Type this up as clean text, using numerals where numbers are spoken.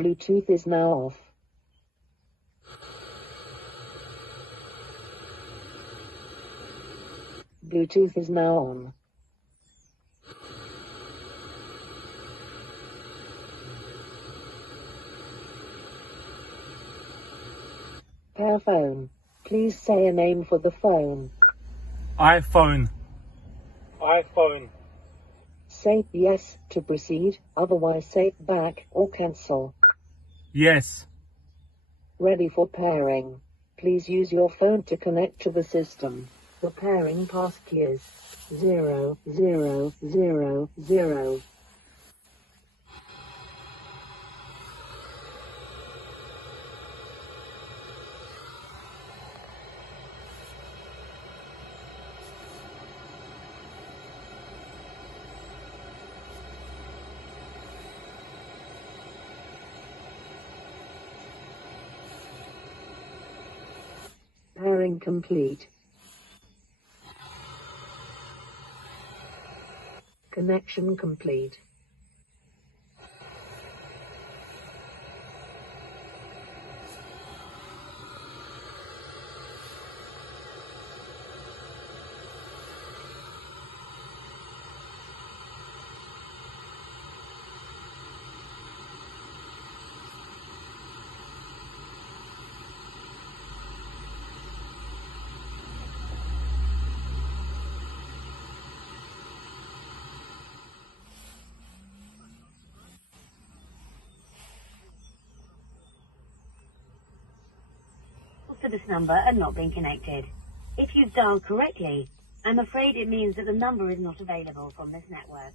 Bluetooth is now off. Bluetooth is now on. Pair phone. Please say a name for the phone. iPhone. iPhone. Say yes to proceed, otherwise say back or cancel. Yes. Ready for pairing. Please use your phone to connect to the system. The pairing passkey is 0000. Pairing complete. Connection complete. For this number are not being connected. If you've dialed correctly, I'm afraid it means that the number is not available from this network.